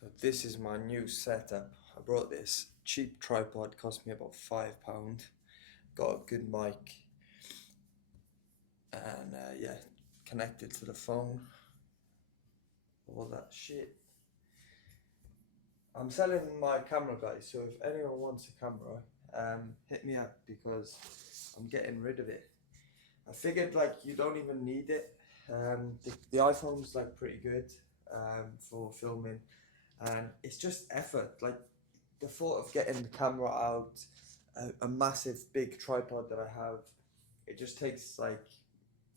So this is my new setup. I brought this cheap tripod, cost me about £5. Got a good mic and yeah, connected to the phone. All that shit. I'm selling my camera, guys, so if anyone wants a camera, hit me up because I'm getting rid of it. I figured like you don't even need it. The iPhone's like pretty good for filming, and it's just effort. Like the thought of getting the camera out, a massive big tripod that I have, it just takes like,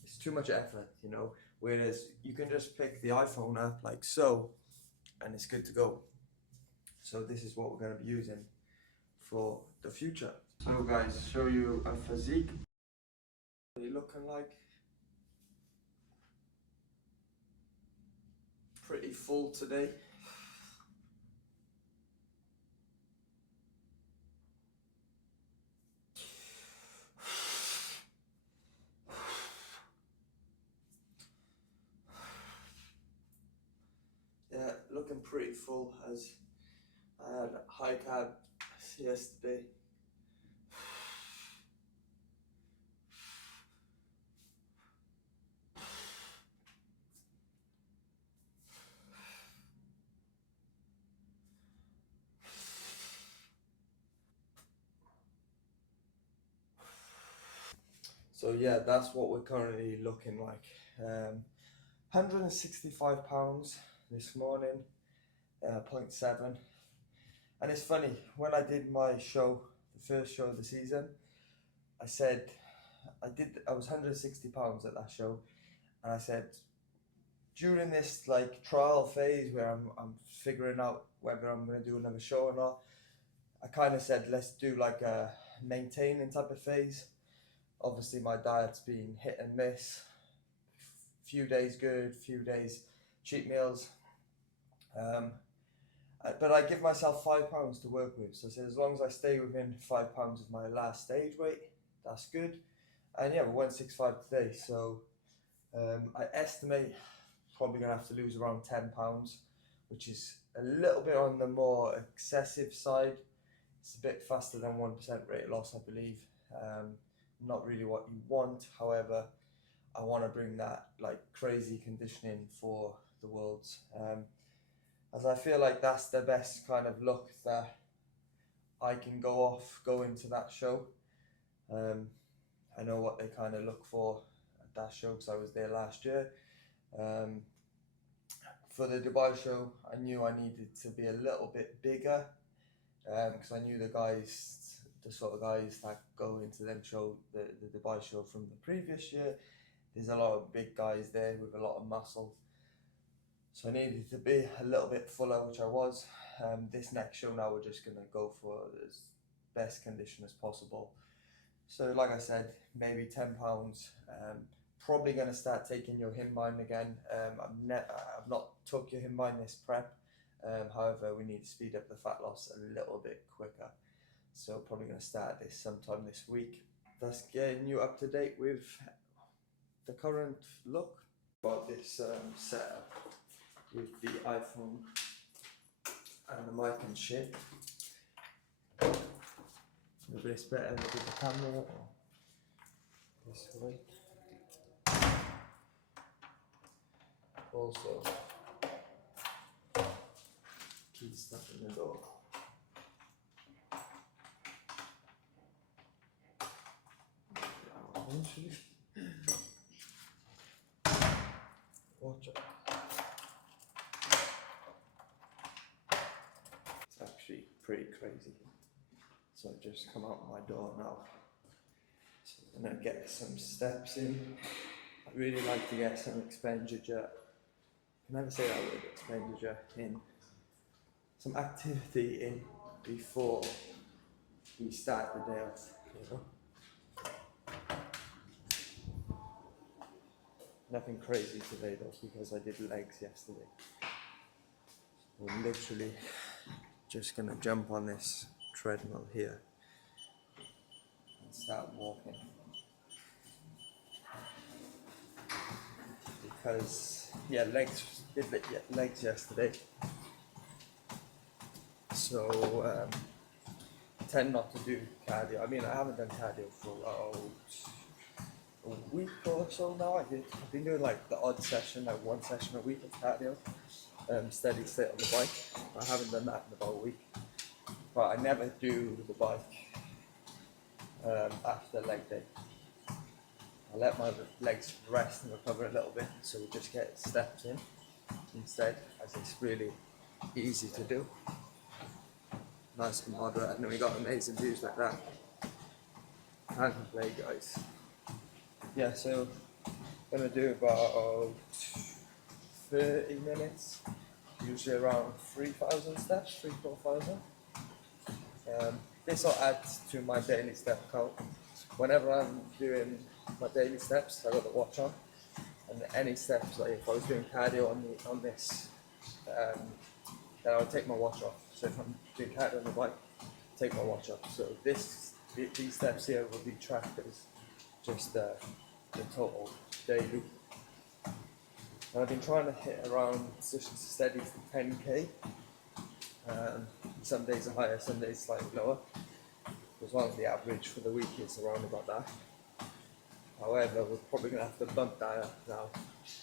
it's too much effort, you know. Whereas you can just pick the iPhone up like so, and it's good to go. So this is what we're going to be using for the future. So guys, show you a physique. What are you looking like? Pretty full today. Yeah, looking pretty full as I had high carb yesterday. So yeah, that's what we're currently looking like. 165 pounds this morning, 0.7. And it's funny, when I did my show, the first show of the season, I said, I was 160 pounds at that show, and I said, during this like trial phase where I'm figuring out whether I'm going to do another show or not, I kind of said, let's do like a maintaining type of phase. Obviously my diet's been hit and miss, few days good, few days cheat meals, but I give myself £5 to work with. So I said, as long as I stay within £5 of my last stage weight, that's good. And yeah, we're 165 today, so I estimate probably gonna have to lose around £10, which is a little bit on the more excessive side. It's a bit faster than 1% rate loss, I believe. Not really what you want. However, I want to bring that like crazy conditioning for the Worlds, as I feel like that's the best kind of look that I can go into that show. I know what they kind of look for at that show because I was there last year. For the Dubai show, I knew I needed to be a little bit bigger because I knew the sort of guys that go into them show, the Dubai show from the previous year. There's a lot of big guys there with a lot of muscle. So I needed to be a little bit fuller, which I was. This next show now, we're just going to go for as best condition as possible. So like I said, maybe £10. Probably going to start taking your Himbine again. I've not took your Himbine this prep. However, we need to speed up the fat loss a little bit quicker. So probably going to start this sometime this week. Thus getting you up to date with the current look. Got this setup with the iPhone and the mic and shit. Maybe it's better with the camera or this way. Also, keep stuff in the door. Watch it. It's actually pretty crazy. So I just come out my door now. So I'm gonna get some steps in. I really like to get some expenditure. I can never say that word, expenditure in. Some activity in before we start the day off, you know. Nothing crazy today though, because I did legs yesterday. We're literally just gonna jump on this treadmill here and start walking. Because yeah, legs yesterday. So tend not to do cardio. I mean, I haven't done cardio for a week or so now. I've been doing like the odd session, like one session a week of cardio, steady state on the bike. I haven't done that in about a week, but I never do the bike after leg day. I let my legs rest and recover a little bit, so we just get steps in instead, as it's really easy to do. Nice and moderate, and then we got amazing views like that. Can't complain, guys. Yeah, so gonna do about 30 minutes, usually around 3,000 steps, 3,000-4,000. This will add to my daily step count. Whenever I'm doing my daily steps, I got the watch on, and any steps, like if I was doing cardio on this, then I would take my watch off. So if I'm doing cardio on the bike, take my watch off. So these steps here will be tracked as just the total daily. And I've been trying to hit around consistent steady to 10k. Some days are higher, some days slightly lower. As long as the average for the week is around about that. However, we're probably going to have to bump that up now.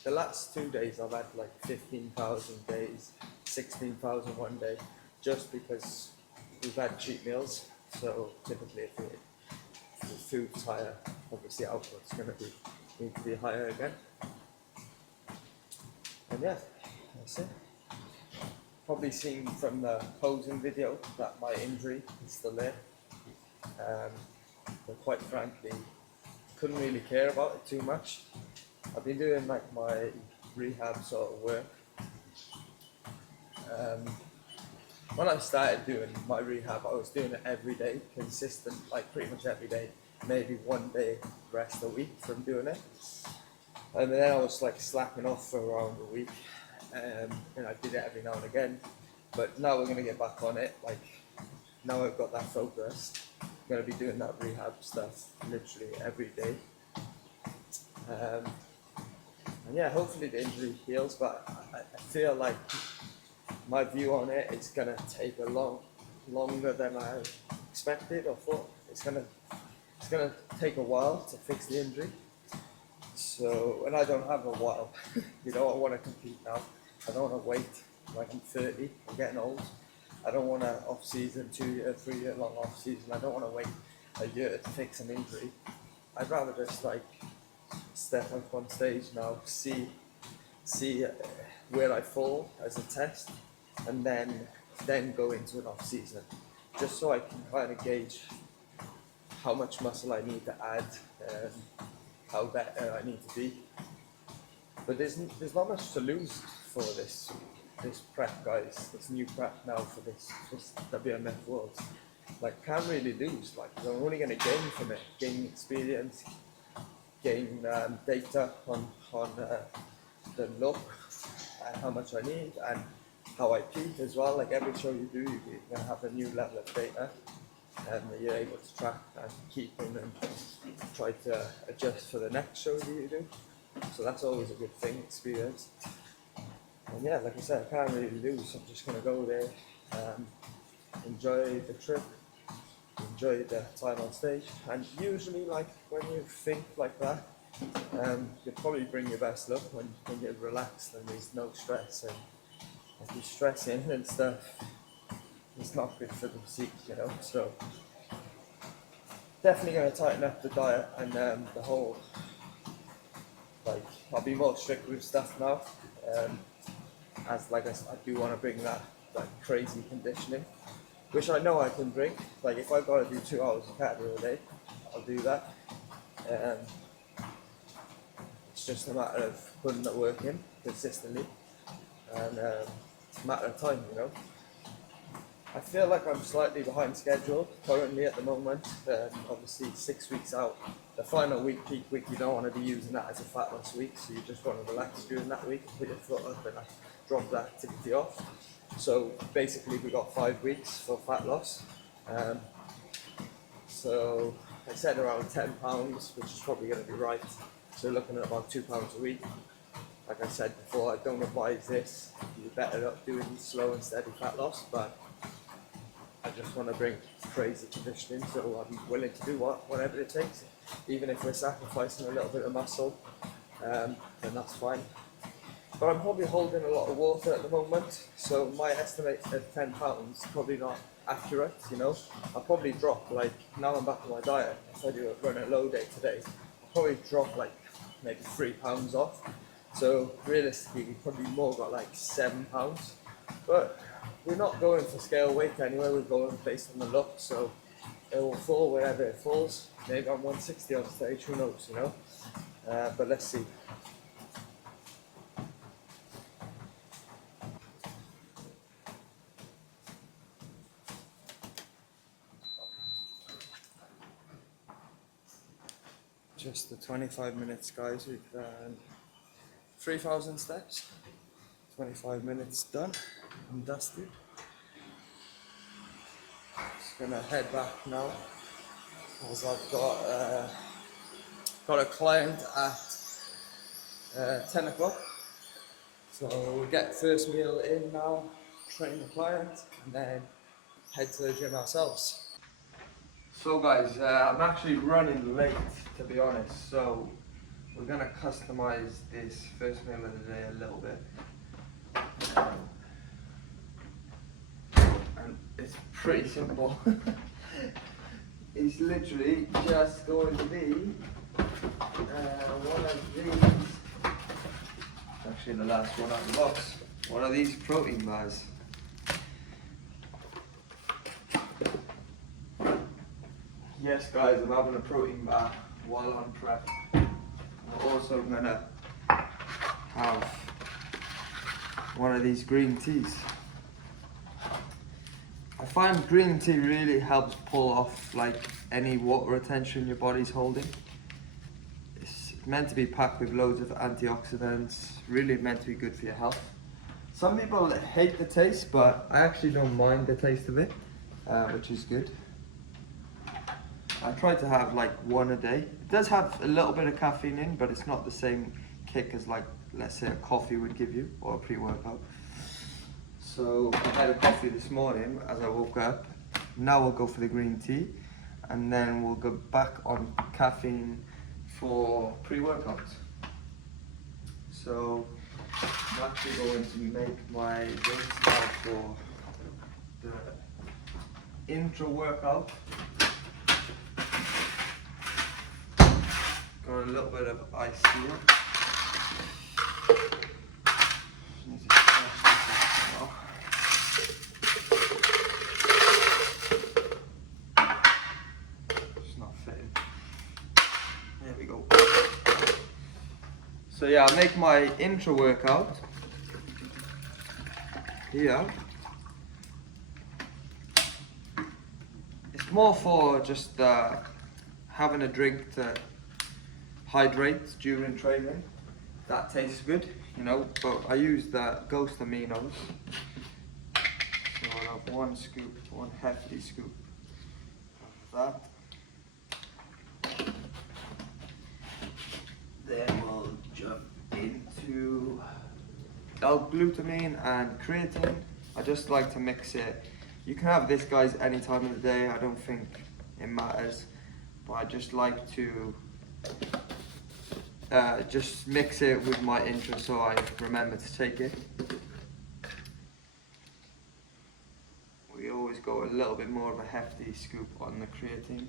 The last 2 days I've had like 15,000 days, 16,000 one day, just because we've had cheat meals. So typically if the food's higher, obviously output's going to need to be higher again. And yeah, that's it. Probably seen from the posing video that my injury is still there. But quite frankly, couldn't really care about it too much. I've been doing like my rehab sort of work. When I started doing my rehab, I was doing it every day, consistent, like pretty much every day, maybe one day rest a week from doing it. And then I was like slacking off for around a week, and I did it every now and again. But now we're going to get back on it. Like now I've got that focus, I'm going to be doing that rehab stuff literally every day. And yeah, hopefully the injury heals, but I feel like my view on it is going to take longer than I expected or thought. It's going to take a while to fix the injury. So, and I don't have a while. You know, I want to compete now. I don't want to wait. Like I'm 30, I'm getting old. I don't want to off season, 2-year, 3-year long off season. I don't want to wait a year to fix an injury. I'd rather just like step up on stage now, see where I fall as a test, and then go into an off season, just so I can kind of gauge how much muscle I need to add, how better I need to be. But there's not much to lose for this prep, guys. This new prep now for this WNBF Worlds. Like, can't really lose. Like, I'm only going to gain from it, gain experience, gain data on the look and how much I need and how I peak as well. Like every show you do, you're going to have a new level of data, and you're able to track and keep in and try to adjust for the next show that you do. So that's always a good thing, experience. And yeah, like I said, I can't really lose. I'm just going to go there, enjoy the trip, enjoy the time on stage. And usually, like when you think like that, you'll probably bring your best look when you're relaxed and there's no stress. And if you're stressing and stuff, it's not good for the physique, you know. So definitely going to tighten up the diet and the whole, like, I'll be more strict with stuff now, as like I do want to bring that crazy conditioning, which I know I can bring. Like if I've got to do 2 hours of cardio a day, I'll do that. It's just a matter of putting the work in consistently, and it's a matter of time, you know. I feel like I'm slightly behind schedule currently at the moment. Obviously 6 weeks out, the final week, peak week, you don't want to be using that as a fat loss week, so you just want to relax during that week, put your foot up and drop that activity off. So basically we got 5 weeks for fat loss. So I said around 10 pounds, which is probably going to be right. So looking at about 2 pounds a week. Like I said before, I don't advise this. You're better off doing slow and steady fat loss, but I just want to bring crazy conditioning, so I'm willing to do whatever it takes, even if we're sacrificing a little bit of muscle, then that's fine. But I'm probably holding a lot of water at the moment, so my estimate of 10 pounds probably not accurate, you know. I'll probably drop, like, now I'm back on my diet, if I do run a low day today, I'll probably drop like maybe 3 pounds off. So realistically, we probably more got like 7 pounds. But we're not going for scale weight anyway, we're going based on the look, so it will fall wherever it falls. Maybe I'm 160 on stage, who knows, you know. But let's see. Just the 25 minutes, guys. We've done 3,000 steps. 25 minutes done. I'm dusted. Just gonna head back now, as I've got a client at 10 o'clock. So we'll get first meal in now, train the client, and then head to the gym ourselves. So guys, I'm actually running late, to be honest, so we're going to customize this first meal of the day a little bit. And it's pretty simple. It's literally just going to be one of these, actually the last one out of the box, one of these protein bars. Yes guys, I'm having a protein bar while on prep. I'm also gonna have one of these green teas. I find green tea really helps pull off like any water retention your body's holding. It's meant to be packed with loads of antioxidants, really meant to be good for your health. Some people hate the taste, but I actually don't mind the taste of it, which is good. I try to have like one a day. It does have a little bit of caffeine in, but it's not the same kick as like, let's say, a coffee would give you, or a pre-workout. So I had a coffee this morning as I woke up. Now we'll go for the green tea, and then we'll go back on caffeine for pre-workouts. So I'm actually going to make my drinks now for the intro workout. Got a little bit of ice here. Need to crash this up now. It's not fitting. There we go. So yeah, I'll make my intro workout here. It's more for just having a drink to hydrate during training. That tastes good, you know, but I use the ghost aminos. So I'll have one scoop, one hefty scoop of that. Then we'll jump into L-glutamine and creatine. I just like to mix it. You can have this, guys, any time of the day. I don't think it matters, but I just like to just mix it with my intro so I remember to take it. We always go a little bit more of a hefty scoop on the creatine,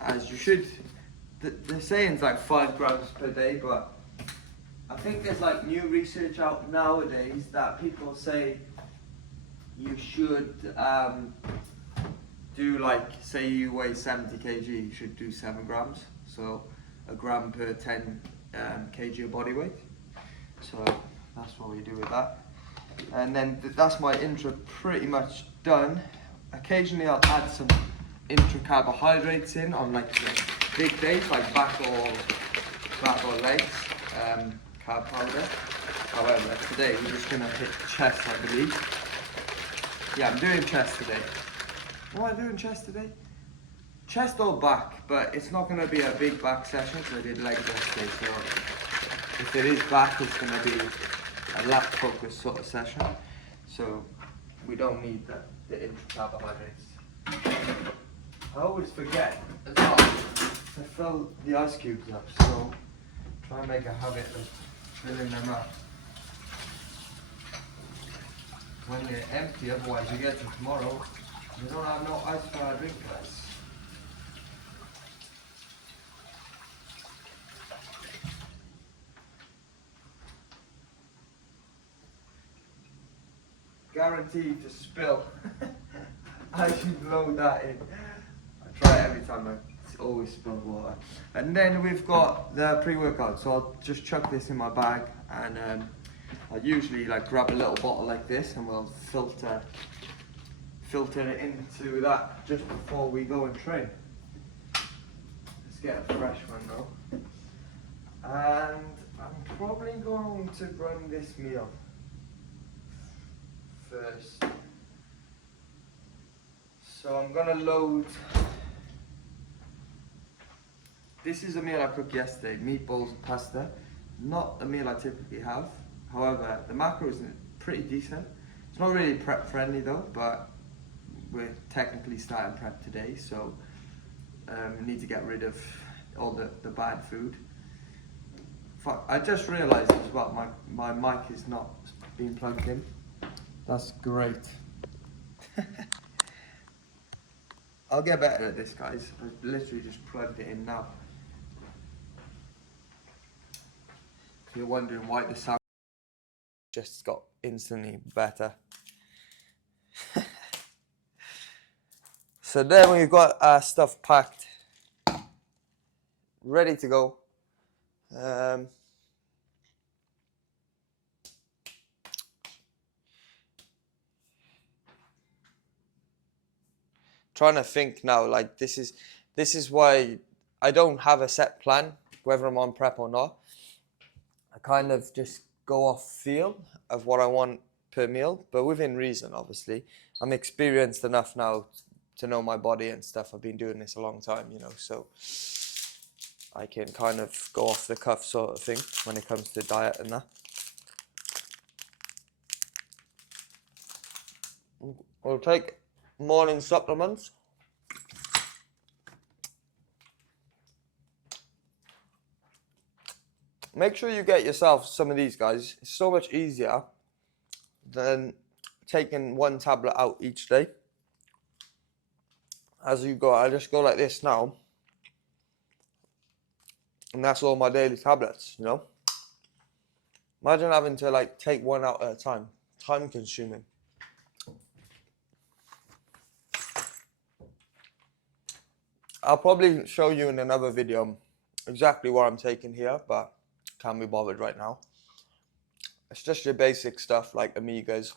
as you should. They're saying it's like 5 grams per day, but I think there's like new research out nowadays that people say you should do, like, say you weigh 70 kg, you should do 7 grams. So a gram per 10 kg of body weight. So that's what we do with that. And then that's my intro pretty much done. Occasionally I'll add some intra carbohydrates in on like the big days, like back or legs, carb powder. However, today we're just gonna hit chest, I believe. Yeah, I'm doing chest today. What am I doing chest today? Chest or back, but it's not going to be a big back session because I did legs yesterday, so if it is back, it's going to be a lat focused sort of session. So we don't need the carbohydrates. I always forget as well to fill the ice cubes up, so try and make a habit of filling them up when they're empty, otherwise you get to tomorrow, you don't have no ice for our drink, guys. Guaranteed to spill. I should load that in. I try it every time, I always spill water. And then we've got the pre-workout, so I'll just chuck this in my bag, and I usually like grab a little bottle like this and we'll filter it into that just before we go and train. Let's get a fresh one though. And I'm probably going to run this meal first. So I'm gonna load, this is a meal I cooked yesterday, meatballs and pasta. Not a meal I typically have. However, the macros are pretty decent. It's not really prep friendly though, but we're technically starting prep today, so we need to get rid of all the bad food. Fuck, I just realised as well, my mic is not being plugged in. That's great. I'll get better at this, guys. I've literally just plugged it in now. If you're wondering why the sound just got instantly better. So then we've got our stuff packed, ready to go. Trying to think now, like this is why I don't have a set plan, whether I'm on prep or not. I kind of just go off feel of what I want per meal, but within reason, obviously. I'm experienced enough now to know my body and stuff. I've been doing this a long time, you know, so I can kind of go off the cuff sort of thing when it comes to diet and that. We'll take morning supplements. Make sure you get yourself some of these, guys. It's so much easier than taking one tablet out each day. As you go, I just go like this now, and that's all my daily tablets, you know. Imagine having to like take one out at a time. Time consuming. I'll probably show you in another video exactly what I'm taking here, but can't be bothered right now. It's just your basic stuff like omegas,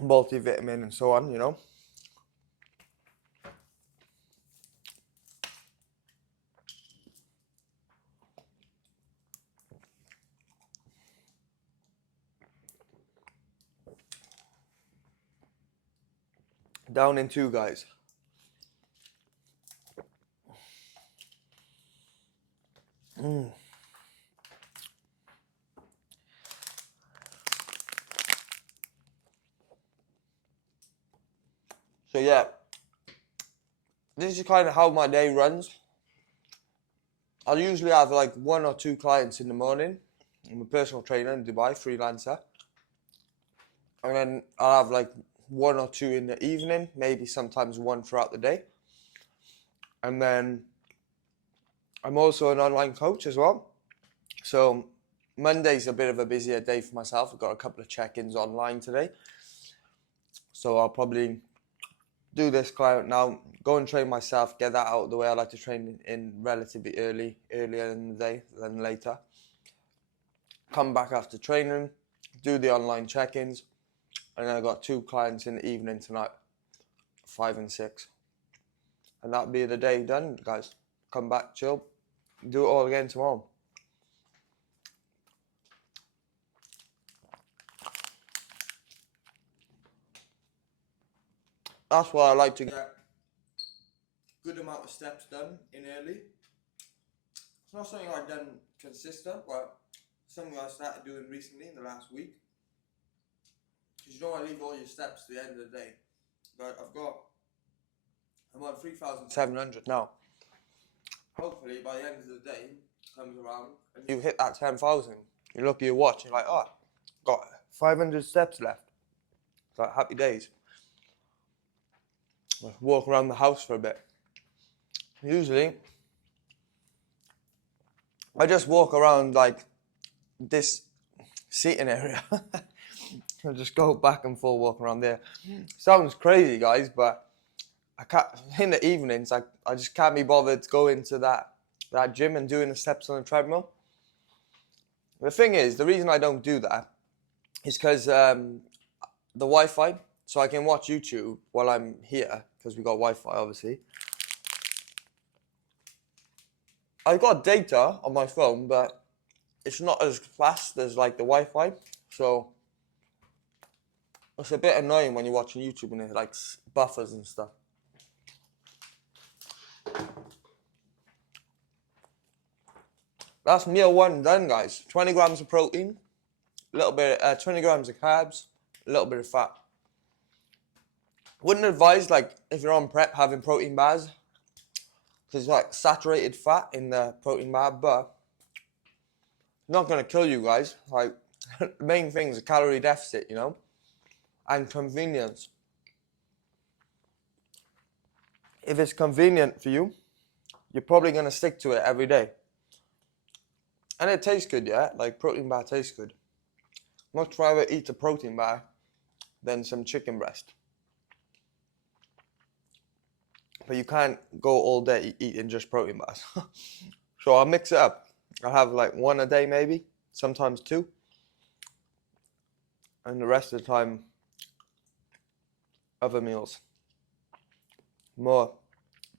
multivitamin and so on, you know. Down in 2, guys. So yeah, this is kind of how my day runs. I'll usually have like 1 or 2 clients in the morning. I'm a personal trainer in Dubai, freelancer. And then I'll have like 1 or 2 in the evening, maybe sometimes 1 throughout the day. And then I'm also an online coach as well. So Monday's a bit of a busier day for myself. I've got a couple of check-ins online today. So I'll probably do this client now, go and train myself, get that out of the way. I like to train in relatively earlier in the day than later. Come back after training, do the online check-ins, and then I've got 2 clients in the evening tonight, 5 and 6. And that'll be the day done, guys. Come back, chill, do it all again tomorrow. That's why I like to get good amount of steps done in early. It's not something I've done consistent, but something I started doing recently in the last week. because you don't want to leave all your steps to the end of the day. But I'm on 3,700 now. Hopefully by the end of the day comes around and you hit that 10,000. You look at your watch, you're like, oh, got 500 steps left. It's like happy days. Let's walk around the house for a bit. Usually, I just walk around like this seating area. I just go back and forth, walk around there. Sounds crazy, guys, but I can't. In the evenings, I just can't be bothered going to that gym and doing the steps on the treadmill. The thing is, the reason I don't do that is because the Wi-Fi, so I can watch YouTube while I'm here, because we got Wi-Fi, obviously. I got data on my phone, but it's not as fast as like the Wi-Fi, so it's a bit annoying when you're watching YouTube and it like buffers and stuff. That's meal one done, guys. 20 grams of protein, a little bit, 20 grams of carbs, a little bit of fat. Wouldn't advise, like, if you're on prep, having protein bars, because it's like saturated fat in the protein bar, but not gonna kill you guys. Like, the main thing is a calorie deficit, you know, and convenience. If it's convenient for you, you're probably gonna stick to it every day. And it tastes good, yeah? Like, protein bar tastes good. Much rather eat a protein bar than some chicken breast. But you can't go all day eating just protein bars. So I'll mix it up. I'll have like one a day maybe, sometimes two. And the rest of the time, other meals. More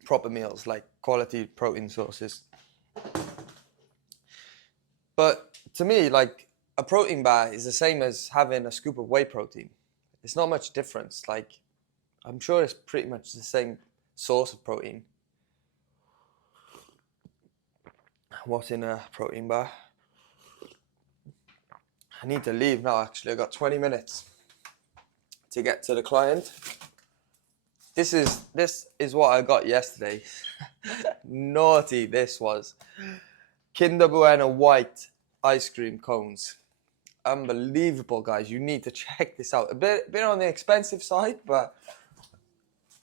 proper meals, like quality protein sources. But to me, like, a protein bar is the same as having a scoop of whey protein. It's not much difference. Like, I'm sure it's pretty much the same source of protein. What's in a protein bar? I need to leave now, actually. I got 20 minutes to get to the client. This is what I got yesterday. Naughty this was. Kinder Bueno white ice cream cones. Unbelievable, guys. You need to check this out. A bit on the expensive side, but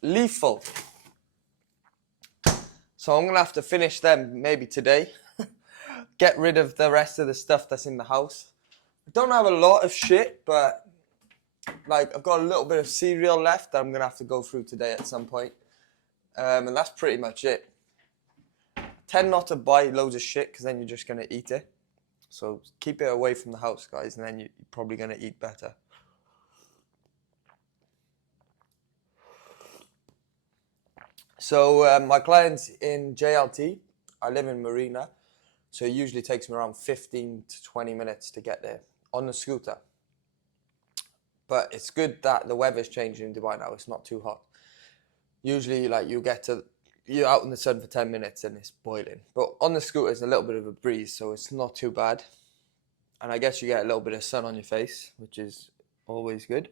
lethal. So I'm gonna have to finish them maybe today. Get rid of the rest of the stuff that's in the house. I don't have a lot of shit, but like, I've got a little bit of cereal left that I'm gonna have to go through today at some point. And that's pretty much it. Tend not to buy loads of shit, because then you're just gonna eat it. So keep it away from the house, guys, and then you're probably gonna eat better. So my client's in JLT. I live in Marina, so it usually takes me around 15 to 20 minutes to get there on the scooter. But it's good that the weather's changing in Dubai now. It's not too hot. Usually, like, you're out in the sun for 10 minutes and it's boiling. But on the scooter, it's a little bit of a breeze, so it's not too bad. And I guess you get a little bit of sun on your face, which is always good.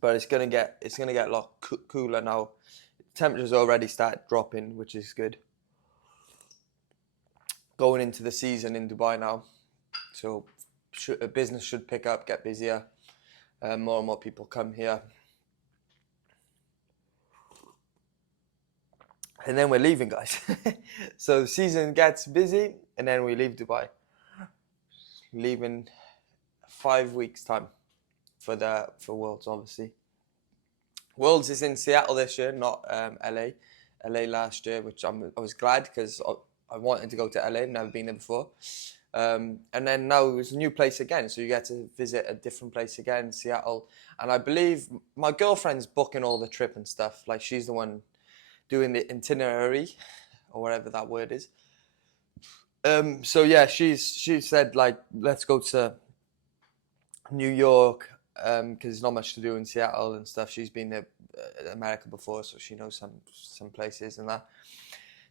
But it's gonna get a lot cooler now. Temperatures already start dropping, which is good. Going into the season in Dubai now, so business should pick up, get busier. More and more people come here. And then we're leaving, guys. So the season gets busy, and then we leave Dubai. Leaving 5 weeks' time for Worlds, obviously. Worlds is in Seattle this year, not LA. LA last year, which I was glad, because I wanted to go to LA, never been there before. And then now it's a new place again, so you get to visit a different place again, Seattle. And I believe my girlfriend's booking all the trip and stuff. Like, she's the one doing the itinerary, or whatever that word is. So yeah, she said, like, let's go to New York, because there's not much to do in Seattle and stuff. She's been to America before, so she knows some places and that.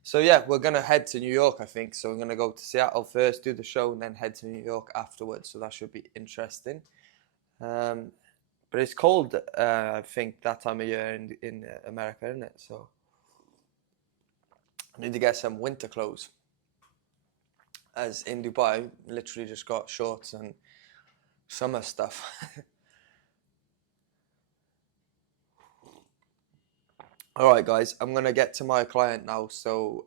So yeah, we're gonna head to New York, I think. So we're gonna go to Seattle first, do the show, and then head to New York afterwards. So that should be interesting. But it's cold, I think, that time of year in America, isn't it? So I need to get some winter clothes. As in Dubai, literally just got shorts and summer stuff. All right, guys, I'm gonna get to my client now, so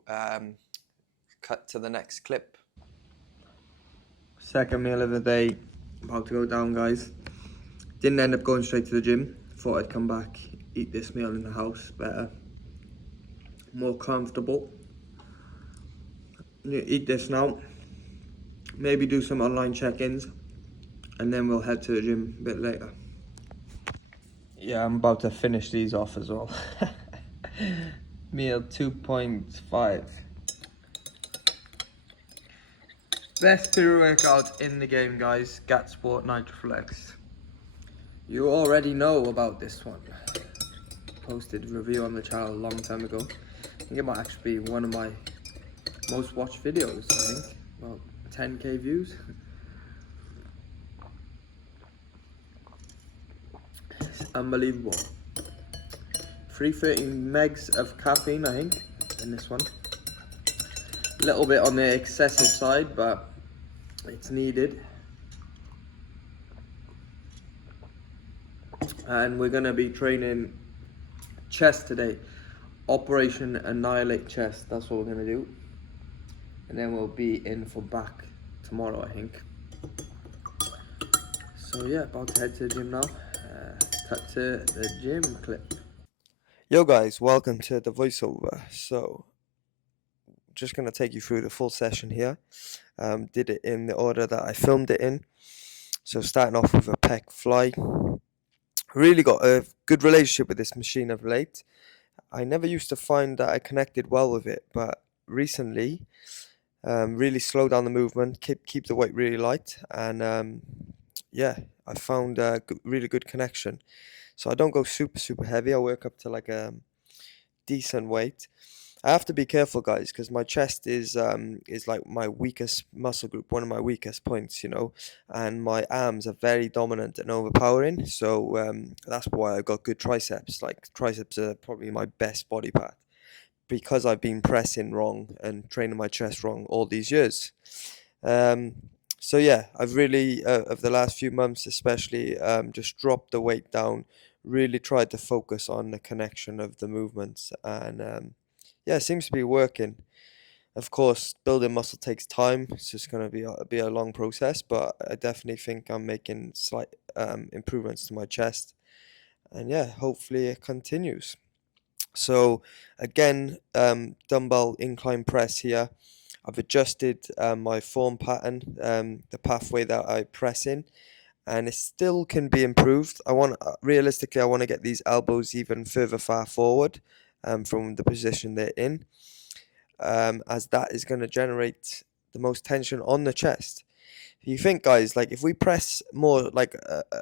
cut to the next clip. Second meal of the day, about to go down, guys. Didn't end up going straight to the gym. Thought I'd come back, eat this meal in the house, better, more comfortable. Eat this now. Maybe do some online check-ins, and then we'll head to the gym a bit later. Yeah, I'm about to finish these off as well. Meal 2.5. Best pre-workout in the game, guys. GAT Sport Nitroflex. You already know about this one. Posted a review on the channel a long time ago. I think it might actually be one of my most watched videos, I think. About 10k views. It's unbelievable. 330 megs of caffeine, I think, in this one. A little bit on the excessive side, but it's needed. And we're gonna be training chest today. Operation Annihilate Chest, that's what we're gonna do. And then we'll be in for back tomorrow, I think. So yeah, about to head to the gym now. Cut to the gym clip. Yo guys, welcome to the voiceover. So, just gonna take you through the full session here. Did it in the order that I filmed it in. So starting off with a pec fly. Really got a good relationship with this machine of late. I never used to find that I connected well with it, but recently, really slow down the movement, keep the weight really light, and yeah, I found a really good connection. So I don't go super heavy. I work up to like a decent weight. I have to be careful, guys, because my chest is like my weakest muscle group, one of my weakest points, and my arms are very dominant and overpowering. So that's why I got good triceps. Like triceps are probably my best body part because I've been pressing wrong and training my chest wrong all these years. Um, so yeah, I've really of the last few months especially just dropped the weight down. Really tried to focus on the connection of the movements and yeah, it seems to be working. Of course, building muscle takes time. It's just going to be a long process, but I definitely think I'm making slight improvements to my chest. And yeah, hopefully it continues. So again, dumbbell incline press here. I've adjusted my form pattern, the pathway that I press in, and it still can be improved. Realistically, I want to get these elbows even further far forward from the position they're in, as that is going to generate the most tension on the chest. You think, guys, like if we press more like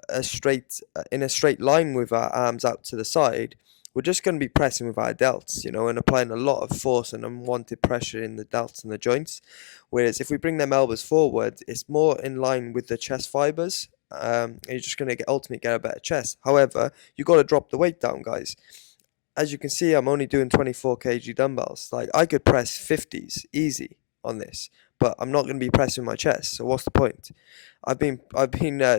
a straight in a straight line with our arms out to the side, we're just going to be pressing with our delts, and applying a lot of force and unwanted pressure in the delts and the joints. Whereas if we bring them elbows forward, it's more in line with the chest fibers, and you're just going to ultimately get a better chest. However, you got to drop the weight down, guys. As you can see, I'm only doing 24 kg dumbbells. Like I could press 50s easy on this, but I'm not going to be pressing my chest. So what's the point? I've been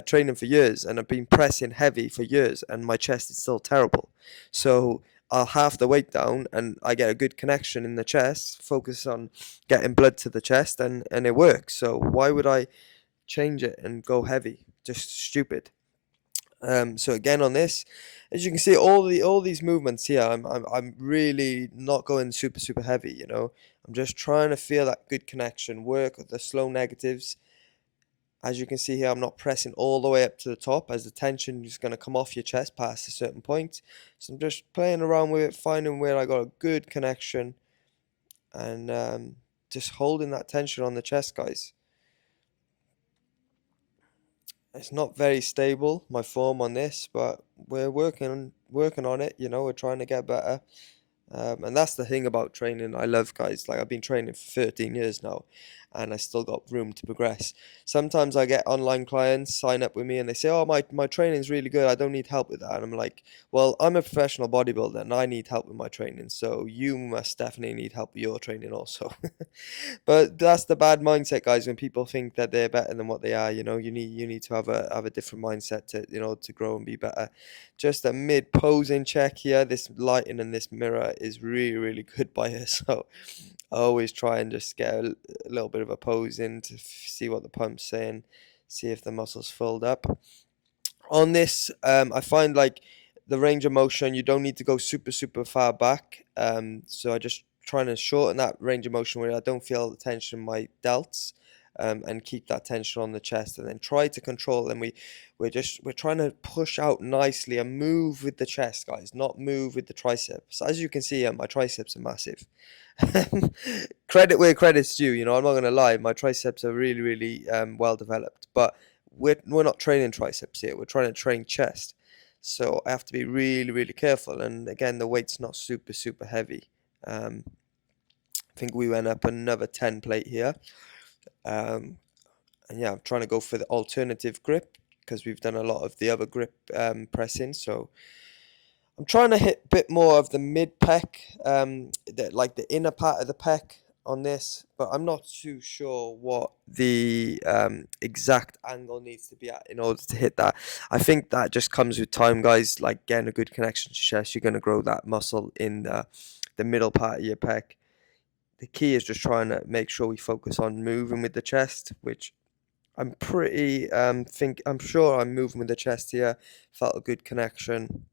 training for years, and I've been pressing heavy for years, and my chest is still terrible. So I'll half the weight down, and I get a good connection in the chest. Focus on getting blood to the chest, and it works. So why would I change it and go heavy? Just stupid. So again on this, as you can see, all these movements here, I'm really not going super heavy. I'm just trying to feel that good connection, work with the slow negatives. As you can see here, I'm not pressing all the way up to the top, as the tension is going to come off your chest past a certain point. So I'm just playing around with it, finding where I got a good connection, and just holding that tension on the chest, guys. It's not very stable, my form on this, but we're working on it. We're trying to get better, and that's the thing about training I love, guys. Like I've been training for 13 years now, and I still got room to progress. Sometimes I get online clients sign up with me and they say, oh, my training's really good, I don't need help with that. And I'm like, well, I'm a professional bodybuilder and I need help with my training, so you must definitely need help with your training also. But that's the bad mindset, guys, when people think that they're better than what they are. You need to have a different mindset to, to grow and be better. Just a mid posing check here. This lighting in this mirror is really, really good by her. So I always try and just get a little bit of a pose in to see what the pump's saying, see if the muscle's filled up. On this, I find like the range of motion, you don't need to go super, super far back. So I just trying to shorten that range of motion where I don't feel the tension in my delts, and keep that tension on the chest, and then try to control. And we're trying to push out nicely and move with the chest, guys, not move with the triceps. As you can see, my triceps are massive. Credit where credit's due. I'm not gonna lie, my triceps are really, really well developed, but we're not training triceps here. We're trying to train chest, so I have to be really, really careful. And again, the weight's not super, super heavy. I think we went up another 10 plate here. And yeah, I'm trying to go for the alternative grip because we've done a lot of the other grip pressing. So I'm trying to hit a bit more of the mid pec, like the inner part of the pec on this, but I'm not too sure what the exact angle needs to be at in order to hit that. I think that just comes with time, guys. Like getting a good connection to chest, you're going to grow that muscle in the middle part of your pec. The key is just trying to make sure we focus on moving with the chest, which I'm pretty I'm sure I'm moving with the chest here. Felt a good connection.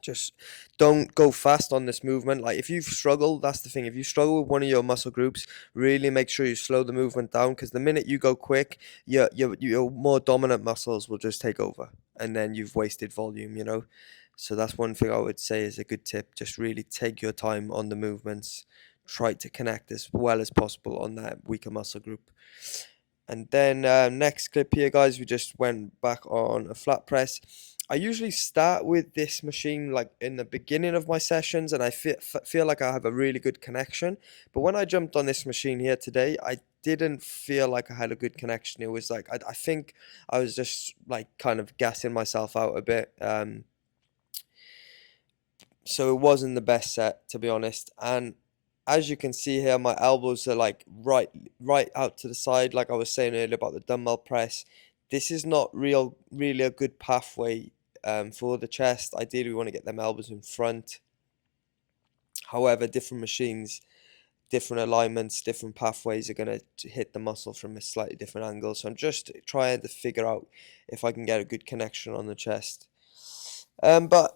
Just don't go fast on this movement. Like if you've struggled, that's the thing. If you struggle with one of your muscle groups, really make sure you slow the movement down, because the minute you go quick, your more dominant muscles will just take over, and then you've wasted volume. So that's one thing I would say is a good tip. Just really take your time on the movements. Try to connect as well as possible on that weaker muscle group. And then next clip here, guys, we just went back on a flat press. I usually start with this machine like in the beginning of my sessions, and I feel like I have a really good connection. But when I jumped on this machine here today, I didn't feel like I had a good connection. It was like I think I was just like kind of gassing myself out a bit. So it wasn't the best set, to be honest. And as you can see here, my elbows are like right out to the side, like I was saying earlier about the dumbbell press. This is not really a good pathway for the chest. Ideally, we want to get them elbows in front. However, different machines, different alignments, different pathways are going to hit the muscle from a slightly different angle. So I'm just trying to figure out if I can get a good connection on the chest. But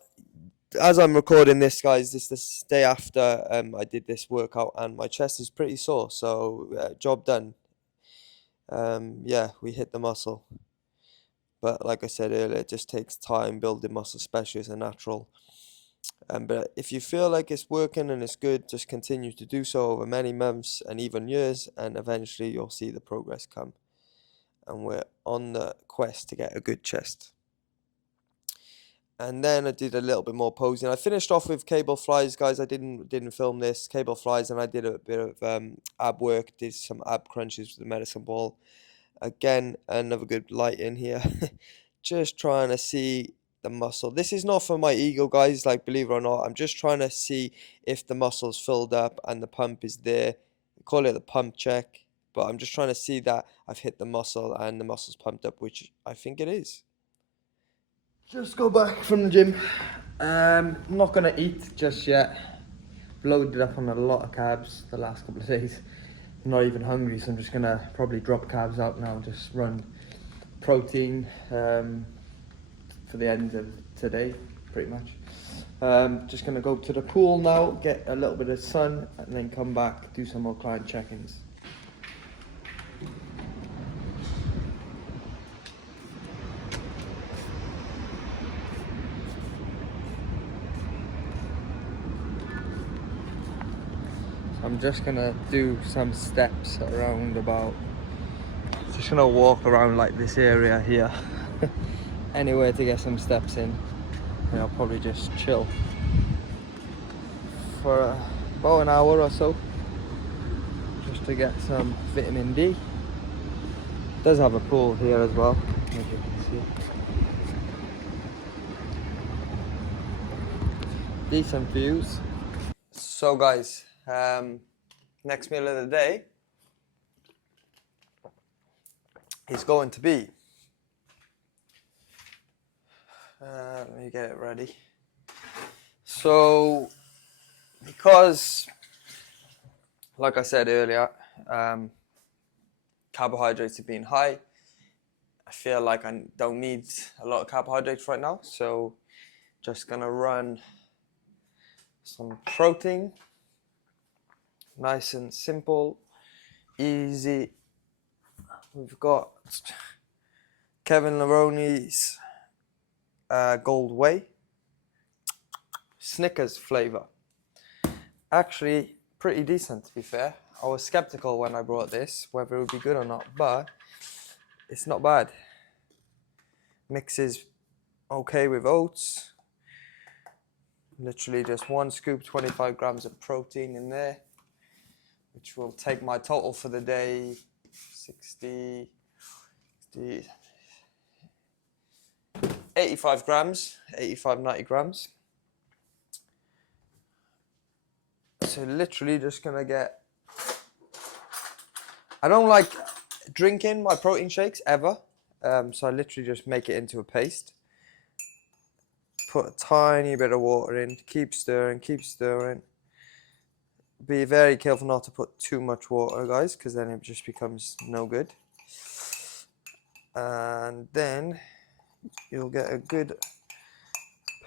as I'm recording this, guys, this day after I did this workout, and my chest is pretty sore. So job done. Yeah, we hit the muscle. But like I said earlier, it just takes time building muscle, especially as a natural. But if you feel like it's working and it's good, just continue to do so over many months and even years, and eventually you'll see the progress come. And we're on the quest to get a good chest. And then I did a little bit more posing. I finished off with cable flies, guys. I didn't film this, cable flies, and I did a bit of ab work, did some ab crunches with the medicine ball. Again, another good light in here. Just trying to see the muscle. This is not for my ego, guys, like believe it or not. I'm just trying to see if the muscle's filled up and the pump is there. We call it the pump check, but I'm just trying to see that I've hit the muscle and the muscle's pumped up, which I think it is. Just got back from the gym. Not gonna eat just yet. Loaded up on a lot of carbs the last couple of days. I'm not even hungry, so I'm just gonna probably drop carbs out now. Just run protein for the end of today, pretty much. Just gonna go to the pool now, get a little bit of sun, and then come back, do some more client check-ins. I'm just gonna do some steps around about, just gonna walk around like this area here. Anywhere to get some steps in, and I'll probably just chill for about an hour or so. Just to get some vitamin D. It does have a pool here as well, as you can see. Decent views. So guys, next meal of the day is going to be, let me get it ready. So, because, like I said earlier, carbohydrates have been high, I feel like I don't need a lot of carbohydrates right now, so just gonna run some protein, nice and simple, easy. We've got Kevin Laroni's Gold Whey, Snickers flavour. Actually, pretty decent to be fair. I was skeptical when I brought this, whether it would be good or not, but it's not bad. Mixes okay with oats. Literally just 1 scoop, 25 grams of protein in there, which will take my total for the day 85 grams, 85, 90 grams. So literally just gonna get, I don't like drinking my protein shakes ever, so I literally just make it into a paste. Put a tiny bit of water in, keep stirring, keep stirring. Be very careful not to put too much water, guys, because then it just becomes no good. And then you'll get a good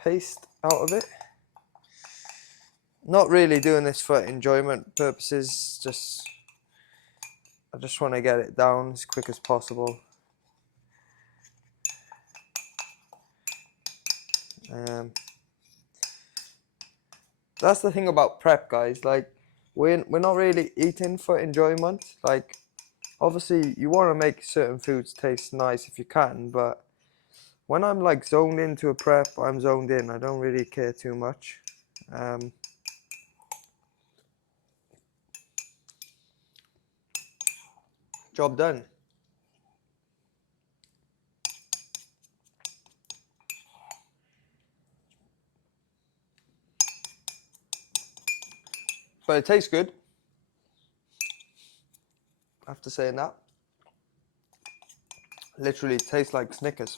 paste out of it. Not really doing this for enjoyment purposes, I just want to get it down as quick as possible. That's the thing about prep, guys. Like, we're not really eating for enjoyment. Like, obviously, you want to make certain foods taste nice if you can, but when I'm like zoned into a prep, I'm zoned in. I don't really care too much. Job done. But it tastes good. After saying that, literally tastes like Snickers.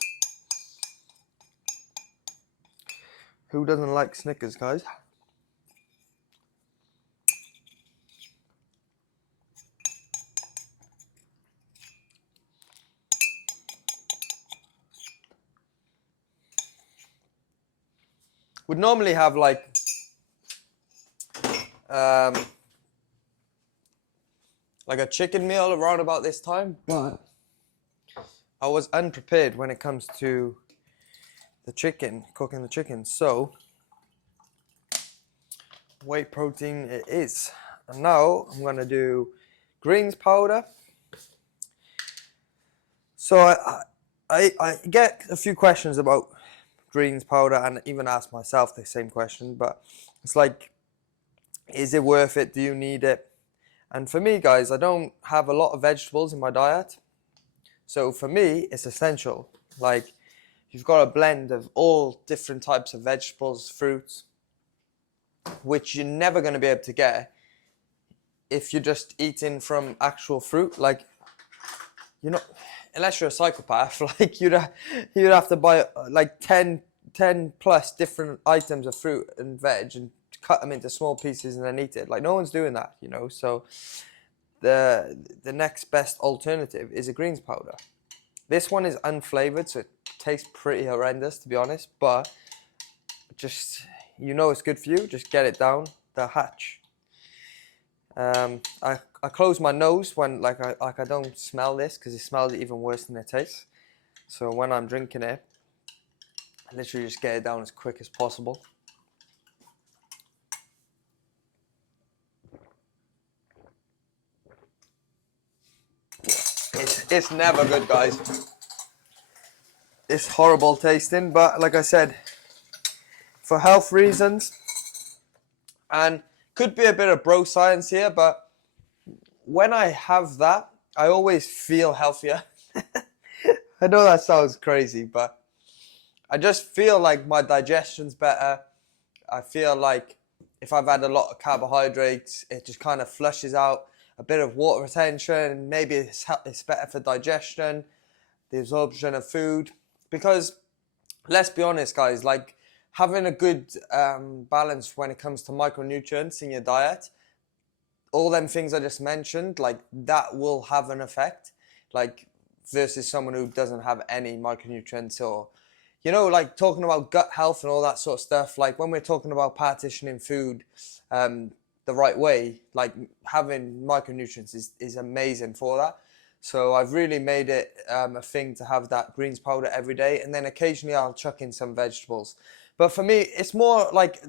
Who doesn't like Snickers, guys? Would normally have like a chicken meal around about this time, but I was unprepared when it comes to the chicken, cooking the chicken. So whey protein it is. And now I'm gonna do greens powder. So I get a few questions about greens powder, and even ask myself the same question, but it's like, is it worth it? Do you need it? And for me, guys, I don't have a lot of vegetables in my diet, so for me it's essential. Like, you've got a blend of all different types of vegetables, fruits, which you're never going to be able to get if you're just eating from actual fruit. Like, you know, unless you're a psychopath, like you'd have to buy like 10 plus different items of fruit and veg and cut them into small pieces and then eat it. Like, no one's doing that, you know. So the next best alternative is a greens powder. This one is unflavored, so it tastes pretty horrendous, to be honest, but just, you know, it's good for you. Just get it down the hatch. I close my nose when I don't smell this, because it smells even worse than it tastes. So when I'm drinking it, I literally just get it down as quick as possible. It's never good, guys. It's horrible tasting, but like I said, for health reasons, and could be a bit of bro science here, but when I have that, I always feel healthier. I know that sounds crazy, but I just feel like my digestion's better. I feel like if I've had a lot of carbohydrates, it just kind of flushes out a bit of water retention. Maybe it's better for digestion, the absorption of food. Because let's be honest, guys, like having a good balance when it comes to micronutrients in your diet, all them things I just mentioned, like that will have an effect, like versus someone who doesn't have any micronutrients or, you know, like talking about gut health and all that sort of stuff. Like when we're talking about partitioning food the right way, like having micronutrients is amazing for that. So I've really made it a thing to have that greens powder every day, and then occasionally I'll chuck in some vegetables. But for me, it's more like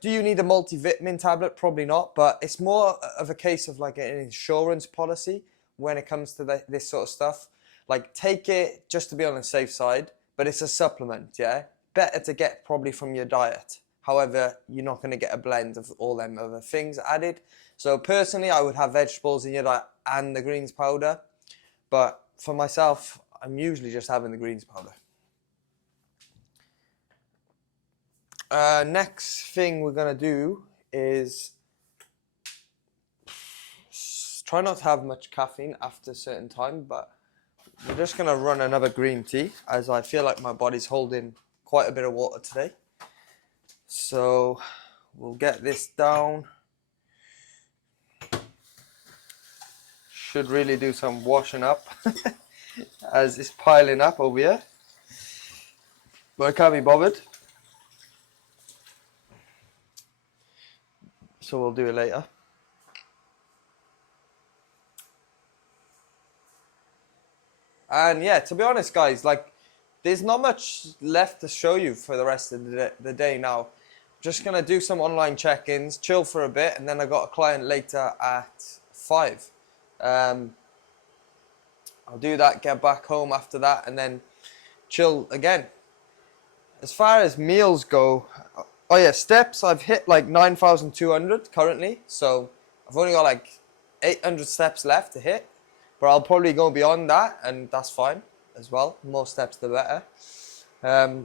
do you need a multivitamin tablet? Probably not, but it's more of a case of like an insurance policy when it comes to this sort of stuff. Like take it just to be on the safe side, but it's a supplement, yeah? Better to get probably from your diet. However, you're not going to get a blend of all them other things added. So personally, I would have vegetables in your diet and the greens powder. But for myself, I'm usually just having the greens powder. Next thing we're going to do is try not to have much caffeine after a certain time, but we're just going to run another green tea as I feel like my body's holding quite a bit of water today. So we'll get this down. Should really do some washing up as it's piling up over here, but I can't be bothered. So we'll do it later. And yeah, to be honest, guys, like there's not much left to show you for the rest of the day now. I'm just gonna do some online check-ins, chill for a bit, and then I got a client later at 5. I'll do that, get back home after that, and then chill again. As far as meals go, oh yeah, steps, I've hit like 9,200 currently, so I've only got like 800 steps left to hit, but I'll probably go beyond that, and that's fine as well. More steps the better. But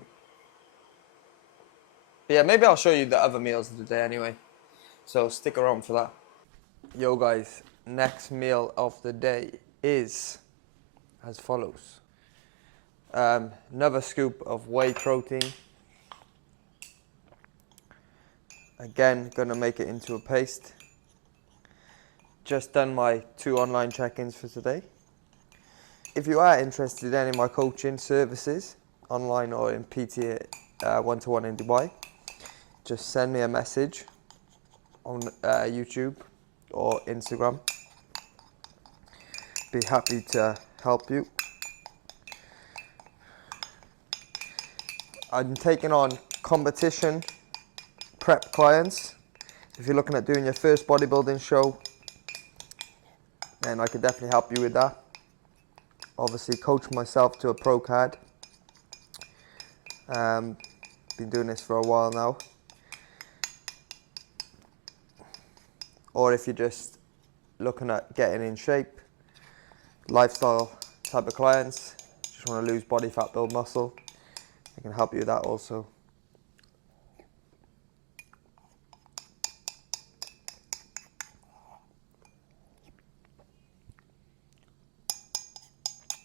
yeah, maybe I'll show you the other meals of the day anyway, so stick around for that. Yo guys, next meal of the day is as follows. Another scoop of whey protein. Again, gonna make it into a paste. Just done my 2 online check-ins for today. If you are interested in any of my coaching services, online or in PT one-to-one in Dubai, just send me a message on YouTube or Instagram. Be happy to help you. I'm taking on competition prep clients. If you're looking at doing your first bodybuilding show, then I could definitely help you with that. Obviously, coach myself to a pro card. Been doing this for a while now. Or if you're just looking at getting in shape, lifestyle type of clients, just want to lose body fat, build muscle, I can help you with that also.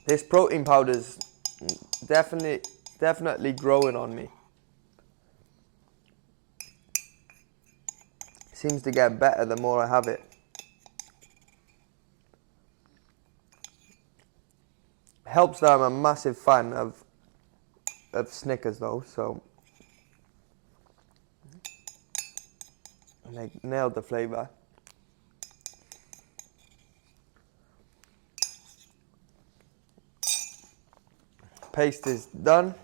This protein powder is definitely growing on me. Seems to get better the more I have it. Helps that I'm a massive fan of Snickers though, so I nailed the flavour. Paste is done.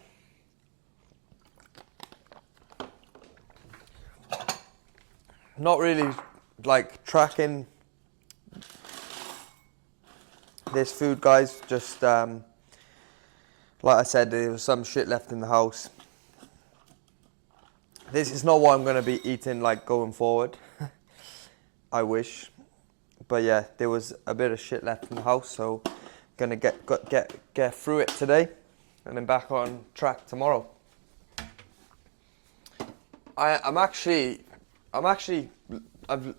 Not really like tracking this food, guys, just like I said, there was some shit left in the house. This is not what I'm going to be eating like going forward. I wish, but yeah, there was a bit of shit left in the house, so gonna get through it today, and then back on track tomorrow. I'm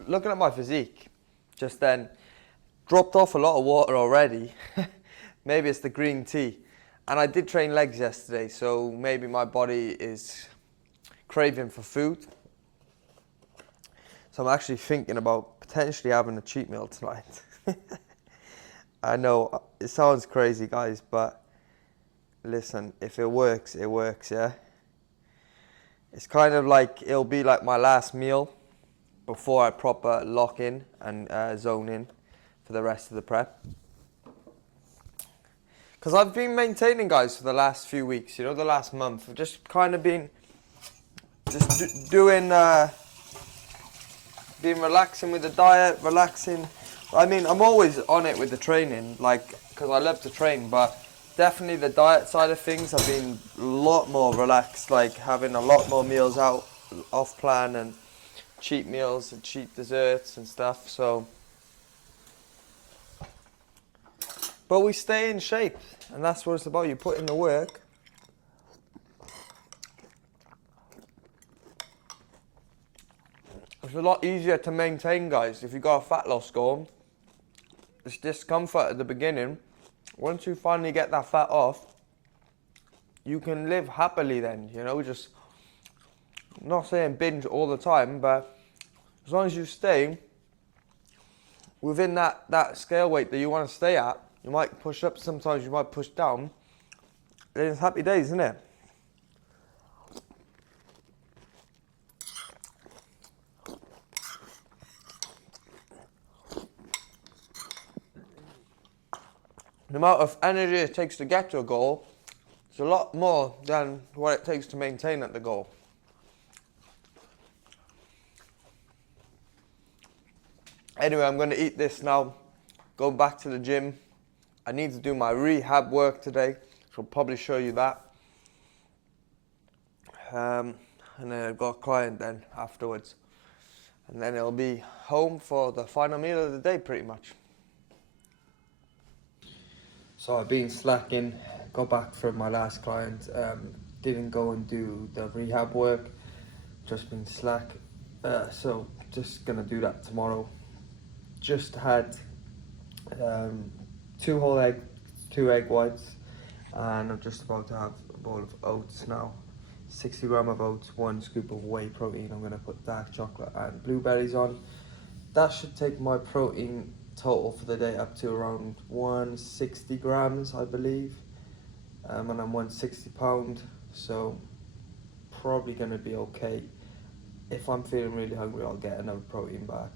looking at my physique just then. Dropped off a lot of water already. Maybe it's the green tea. And I did train legs yesterday, so maybe my body is craving for food. So I'm actually thinking about potentially having a cheat meal tonight. I know it sounds crazy, guys, but listen, if it works, it works, yeah? It's kind of like, it'll be like my last meal before I proper lock in and zone in for the rest of the prep. Because I've been maintaining, guys, for the last few weeks, you know, the last month. I've just kind of been just doing, been relaxing with the diet, relaxing. I mean, I'm always on it with the training, like, because I love to train, but definitely the diet side of things, I've been a lot more relaxed, like having a lot more meals out off plan and cheat meals and cheap desserts and stuff, so. But we stay in shape, and that's what it's about. You put in the work. It's a lot easier to maintain, guys, if you got a fat loss goal. It's discomfort at the beginning. Once you finally get that fat off, you can live happily then, you know, just not saying binge all the time, but as long as you stay within that scale weight that you want to stay at, you might push up sometimes, you might push down, then it's happy days, isn't it? The amount of energy it takes to get to a goal is a lot more than what it takes to maintain at the goal. Anyway, I'm going to eat this now, go back to the gym. I need to do my rehab work today, so I'll probably show you that. And then I've got a client then afterwards. And then it'll be home for the final meal of the day pretty much. So I've been slacking, got back from my last client, didn't go and do the rehab work, just been slack, so just gonna do that tomorrow. Just had 2 egg whites, and I'm just about to have a bowl of oats now. 60 grams of oats, 1 scoop of whey protein. I'm gonna put dark chocolate and blueberries on. That should take my protein total for the day up to around 160 grams, I believe, and I'm 160 pound, so probably gonna be okay. If I'm feeling really hungry, I'll get another protein bar,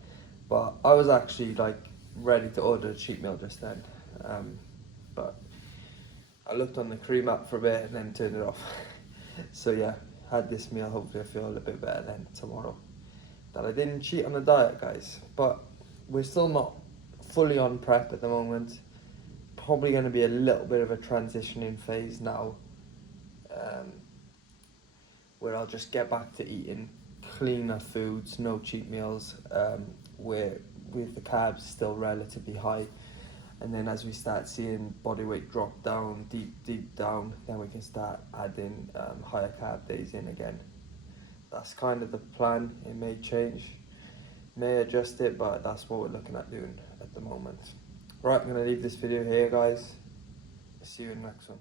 but I was actually like ready to order a cheat meal just then, but I looked on the cream app for a bit and then turned it off. So yeah, had this meal. Hopefully I feel a little bit better then tomorrow that I didn't cheat on the diet, guys. But we're still not fully on prep at the moment. Probably going to be a little bit of a transitioning phase now, where I'll just get back to eating cleaner foods, no cheat meals, where with the carbs still relatively high. And then as we start seeing body weight drop down, deep down, then we can start adding higher carb days in again. That's kind of the plan. It may change, may adjust it, but that's what we're looking at doing at the moment. Right, I'm going to leave this video here, guys. See you in the next one.